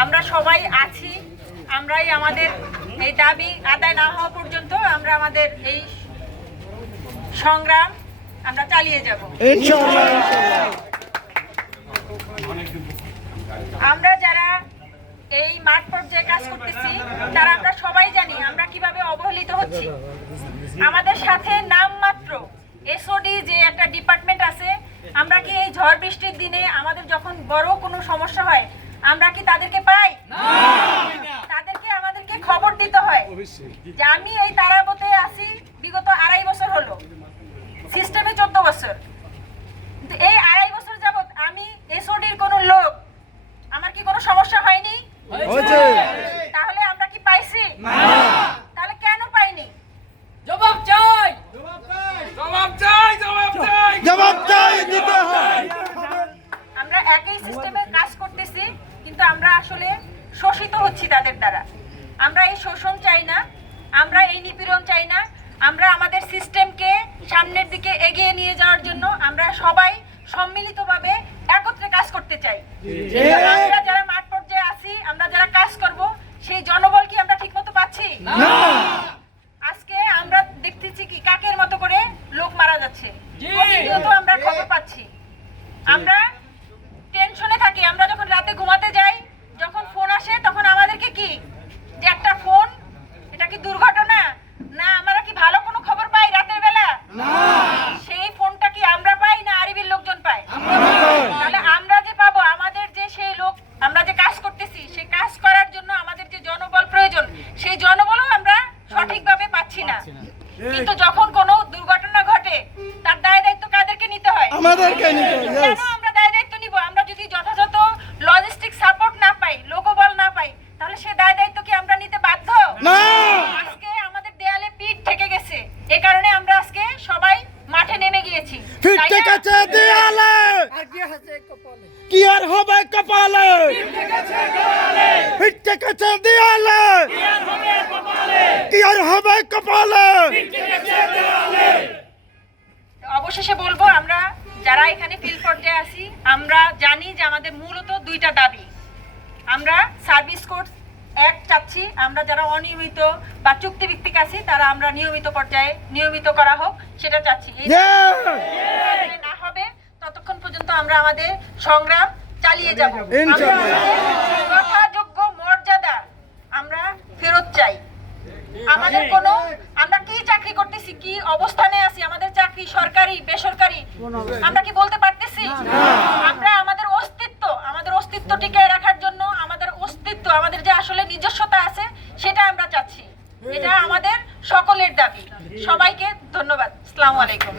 আমরা সবাই আছি, আমরাই আমাদের এই দাবি আদায় না হওয়া পর্যন্ত আমরা আমাদের এই সংগ্রাম আমরা চালিয়ে যাব ইনশাআল্লাহ। আমরা যারা এই মাঠ পর্যায়ে কাজ করতেছি তারা আমরা সবাই জানি আমরা কিভাবে অবহেলিত হচ্ছি। আমাদের সাথে নামমাত্র এসওডি যে একটা ডিপার্টমেন্ট আছে, আমরা কি এই ঝড় বৃষ্টির দিনে আমাদের যখন বড় কোনো সমস্যা হয় আমরা কি তাদেরকে পাই? তাদেরকে আমাদেরকে খবর দিতে হয় যে আমি এই তারাবতে আছি বিগত 2.5 বছর হলো, সিস্টেমে 14 বছর, কিন্তু এই 2.5 বছর যাবত আমি এসওডির কোনো লোক, আমার কি কোনো সমস্যা হয়নি? তাহলে আমরা কি পাইছি? তাহলে কেন পাইনি? জবাব চাই, জবাব চাই, দিতে হয়। আমরা একই সিস্টেমে কাজ করতেছি কিন্তু আমরা আসলে শোষিত হচ্ছি তাদের দ্বারা। আমরা এই শোষণ চাই না, আমরা এই নিপীড়ন চাই না। আমরা আমাদের সিস্টেমকে সামনের দিকে এগিয়ে নিয়ে যাওয়ার জন্য আমরা সবাই সম্মিলিতভাবে একত্রে কাজ করতে চাই। আমরা যারা মাঠ পর্যায়ে আছি, আমরা যারা কাজ করব, সেই জনবল কি আমরা ঠিকমতো পাচ্ছি? আজকে আমরা দেখতেছি কি কাকের মতো করে লোক মারা যাচ্ছে, প্রতিনিয়ত আমরা খবর পাচ্ছি। আমরা টেনশনে থাকি, আমরা যখন রাতে ঘুমাতে যাই, যখন ফোন আসে তখন আমাদেরকে কি যে একটা ফোন, এটা কি দুর্ঘটনা না আমরা কি ভালো কোনো খবর পাই রাতের বেলা? সেই ফোনটা কি আমরা পাই না আরিবির লোকজন পায়? তাহলে আমরা যে পাবো, আমাদের যে সেই লোক, আমরা যে কাজ করতেছি সেই কাজ করার জন্য আমাদের যে জনবল প্রয়োজন, সেই জনবলও আমরা সঠিকভাবে পাচ্ছি না। কিন্তু যখন কোনো দুর্ঘটনা ঘটে তার দায় দায়িত্ব কাদেরকে নিতে হয়? আমাদেরকে নিতে হয়। কেন আমরা দায় দায়িত্ব নিব? আমরা যদি যথাযথ লজিস্টিক সাপোর্ট না পাই, লোকবল না পাই, তাহলে সে দায় দায়িত্ব কি আমরা নিতে বাধ্য? না। আজকে আমাদের দেয়ালে পিঠ ঠেকে গেছে, এই কারণে আমরা আজকে সবাই মাঠে নেমে গিয়েছি। ফিট তাই না? ঠেকেছে দেয়ালে, কি আর হবে কপালে? ফিট ঠেকেছে দেয়ালে, কি আর হবে কপালে? অবশেষে বলবো, আমরা যারা এখানে ফিল্ড পর্যায়ে আছি, আমরা জানি যে আমাদের মূলত 2টা দাবি। আমরা সার্ভিস কোড 1 চাচ্ছি, আমরা যারা অনিয়মিত বা চুক্তিভিত্তিক আছি তারা আমরা নিয়মিত পর্যায়ে নিয়মিত করা হোক সেটা চাচ্ছি। এই না হবে ততক্ষণ পর্যন্ত আমরা আমাদের সংগ্রাম চালিয়ে যাব। যথাযোগ্য মর্যাদা আমরা ফেরত চাই। আমাদের কোনো, আমরা কি চাকরি করতেছি, কি অবস্থানে আছি, আমাদের চাকরি সরকারি বেসরকারি আমরা কি বলতে পারতেছি? আমরা আমাদের অস্তিত্ব টিকিয়ে রাখার জন্য, আমাদের অস্তিত্ব, আমাদের যে আসলে নিজস্বতা আছে সেটা আমরা চাচ্ছি। এটা আমাদের সকলের দাবি। সবাইকে ধন্যবাদ। আসসালামু আলাইকুম।